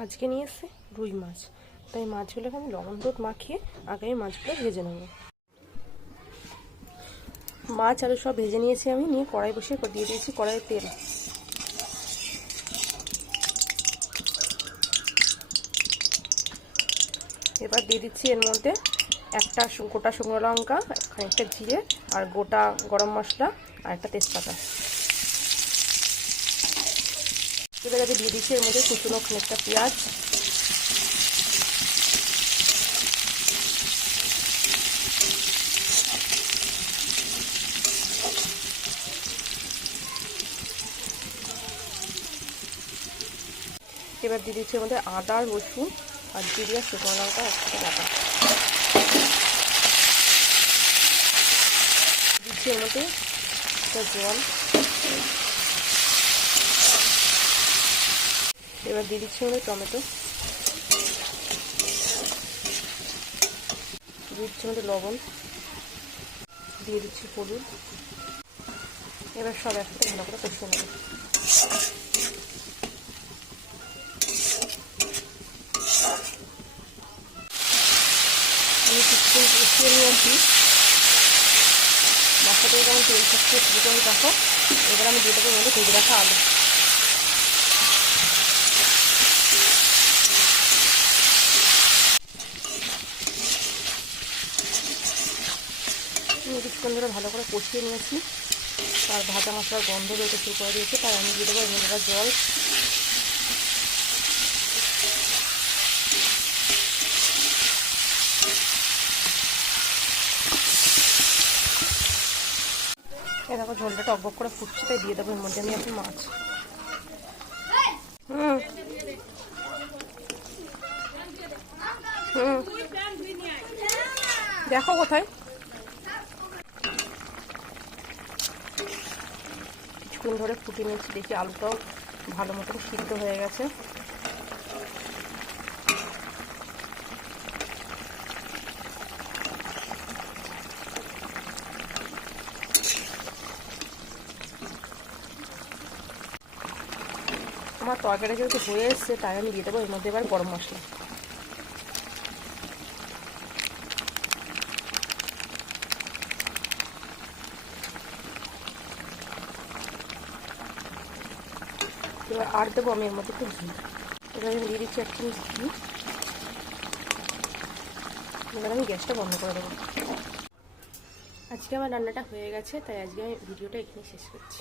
আজকে নিয়ে এসছে রুই মাছ। তাই মাছগুলোকে আমি লবণ হলুদ মাখিয়ে আগে আমি মাছগুলো ভেজে নেব। মাছ আলু সব ভেজে নিয়েছি আমি, নিয়ে কড়াই বসিয়ে দিয়ে দিয়েছি কড়াইয়ের তেল। এবার দিয়ে দিচ্ছি এর মধ্যে একটা গোটা শুকনো লঙ্কা, খানিকটা জিরে আর গোটা গরম মশলা আর একটা তেজপাতা। এবার আমি দিয়ে দিচ্ছি এর মধ্যে কুচুনো খানিকটা পেঁয়াজ। এবার দিয়ে দিচ্ছি আমাদের আদা, রসুন আর জিরে আর শুকনো লঙ্কা একসাথে বাটা। দিচ্ছি একটা জল। এবার দিয়ে দিচ্ছি মধ্যে টমেটো। দিয়ে দিচ্ছি মধ্যে লবণ। দিয়ে দিচ্ছি হলুদ। এবার সব একসাথে ভালো করে কষিয়ে নেব। আমি কিছুক্ষণ কষিয়ে নিয়েছি মশলা থেকে যেমন তেল থাকছে দেখো। এবার আমি দিয়ে মধ্যে ভেজে রাখা আলু। কিছুক্ষণ ধরে ভালো করে কষিয়ে নিয়েছি। আর ভাজা মশলার গন্ধ বেরোতে শুরু করে দিয়েছে, তাই আমি দিয়ে দেবো এবার জল। এ দেখো, ঝোলটা টকবক করে ফুটছে, তাই দিয়ে দেবো এর মধ্যে আমি এখন মাছ। হুম। হুম। দেখো কোথায়? কিছুক্ষণ ধরে ফুটিয়ে নিচ্ছি দেখি আলুটাও ভালো মতন সিদ্ধ হয়ে গেছে। আমার তরকারি যেহেতু হয়ে এসছে, তাই আমি দিয়ে দেবো। এর মধ্যে এবার গরম মশলা। এবার আর দেবো আমি এর মধ্যে একটু ঘি এবার আমি দিয়ে দিচ্ছি এক চামচ ঘি এবার আমি গ্যাসটা বন্ধ করে দেবো। আজকে আমার রান্নাটা হয়ে গেছে, তাই আজকে আমি ভিডিওটা এখানে শেষ করছি।